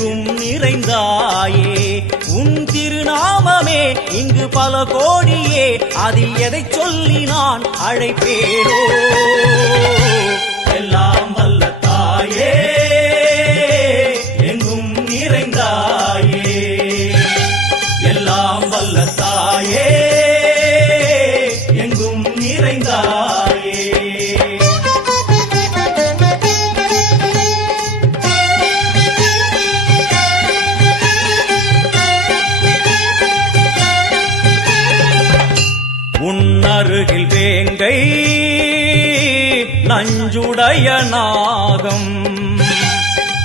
எங்கும் நிறைந்தாயே உன் திருநாமமே இங்கு பல கோடியே அதில் எதை சொல்லி நான் அழைப்பேனோ எல்லாம் வல்ல தாயே எங்கும் நிறைந்தாயே எல்லாம் வல்ல தாயே எங்கும் நிறைந்தாயே உன்னருகில் வேங்கை நஞ்சுடைய நாகம்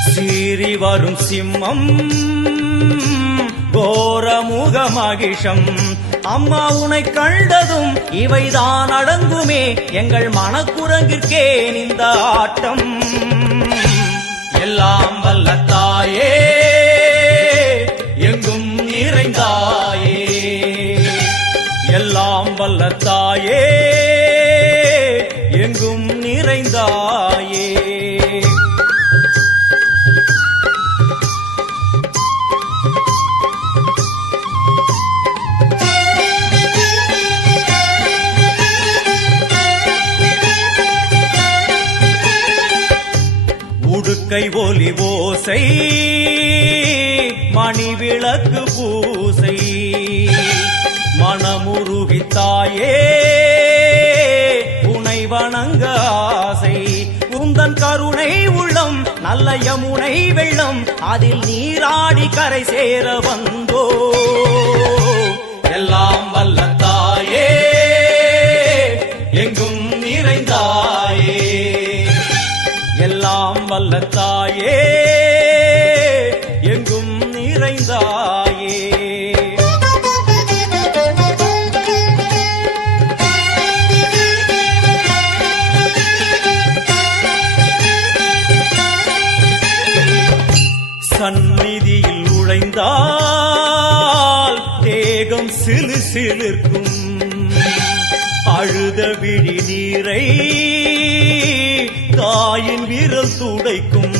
சீறி வரும் சிம்மம் கோரமுக மகிஷம் அம்மா உனை கண்டதும் இவைதான் அடங்குமே எங்கள் மனக்குரங்கிற்கே இந்த ஆட்டம் எல்லாம் வல்ல தாயே எங்கும் நிறைந்தாயே எல்லாம் வல்ல தாயே எங்கும் நிறைந்தாயே உடுக்கை ஒலி ஓசை மணிவிளக்கு பூசை மனமுருகித்தாயே உனை வணங்க ஆசை உந்தன் கருணை உள்ளம் நல்ல யமுனை வெள்ளம் அதில் நீராடி கரை சேர வந்தோ எல்லாம் வல்ல தாயே எங்கும் நிறைந்தாயே எல்லாம் வல்ல தாயே எங்கும் நிறைந்தாயே சந்நிதியில் நுழைந்தால் தேகம் சிலு சிலிர்க்கும் அழுத விழி நீரை தாயின் விரல் துடைக்கும்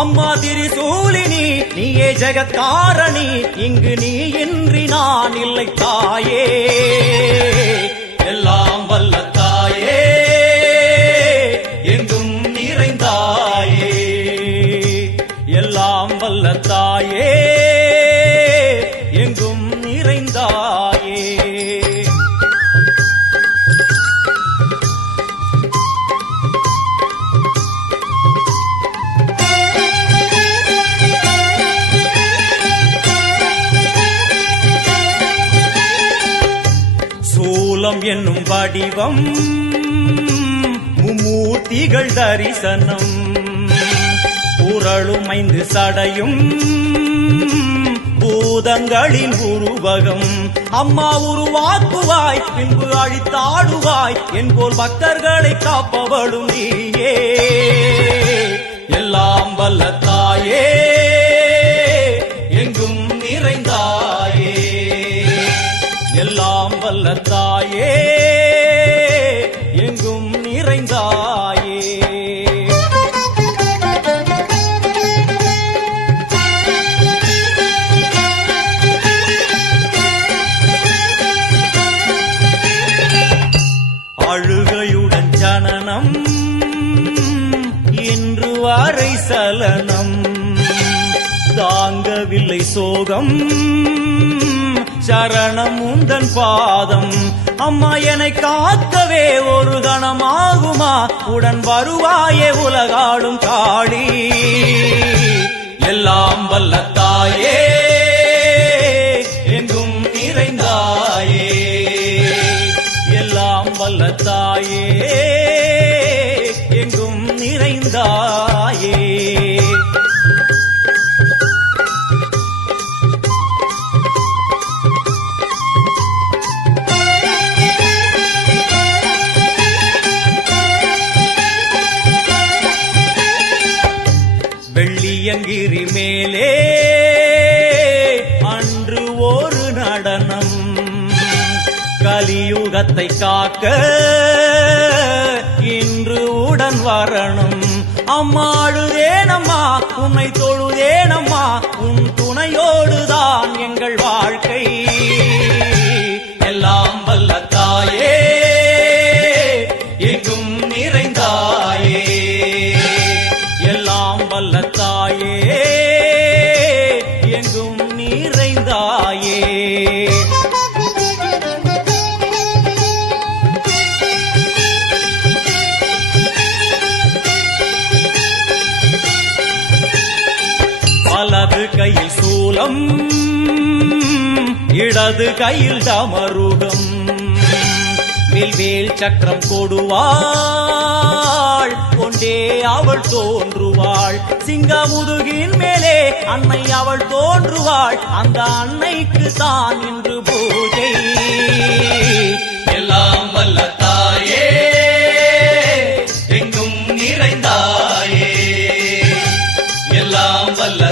அம்மா திரிசூலினி நீயே ஜெகத்காரணி இங்கு நீ இன்றி நான் இல்லை தாயே எல்லாம் வல்ல தாயே எங்கும் நிறைந்தாயே எல்லாம் வல்ல தாயே எங்கும் நிறைந்தாயே சூலம் என்னும் வடிவம் மும்மூர்த்திகள் தரிசனம் புரளும் 5 சடையும் பூதங்களின் உருவகம் அம்மா உருவாக்குவாய் பின்பு அழித்தாடுவாய் என்போல் பக்தர்களை காப்பவளும் நீயே எல்லாம் வல்ல தாயே எங்கும் நிறைந்தாயே எல்லாம் வல்ல தாயே எங்கும் நிறைந்தாயே அழுகையுடன் ஜனனம் இன்று வரை சலனம் தாங்கவில்லை சோகம் சரணம் உந்தன் பாதம் அம்மா என்னை காக்கவே ஒரு கணமாகுமா உடன் வருவாயே உலகாடும் காளி எல்லாம் வல்ல தாயே எங்கும் நிறைந்தாயே எல்லாம் வல்ல தாயே எங்கும் நிறைந்தாயே வெள்ளியங்கிரி மேலே அன்று ஒரு நடனம் கலியுகத்தை காக்க இன்று உடன் வரணும் அம்மா அழுதேனம்மா உன்னை தொழுதேனம்மா உன் துணையோடுதான் எங்கள் வாழ்க்கை. எல்லாம் வல்ல தாயே, எங்கும் நிறைந்தாயே, எல்லாம் வல்ல தாயே, எங்கும் நிறைந்தாயே. வலது கையில் சூலம், இடது கையில் டமருகம், வில்வேல் சக்கரம் கொடுவாள், கொண்டே அவள் தோன்றுவாள். சிங்கமுதுகின் மேலே அன்னை அவள் தோன்றுவாள், அந்த அன்னைக்கு தான் இன்று பூஜை. எல்லாம் வல்ல தாயே, எங்கும் நிறைந்தாயே, எல்லாம் வல்ல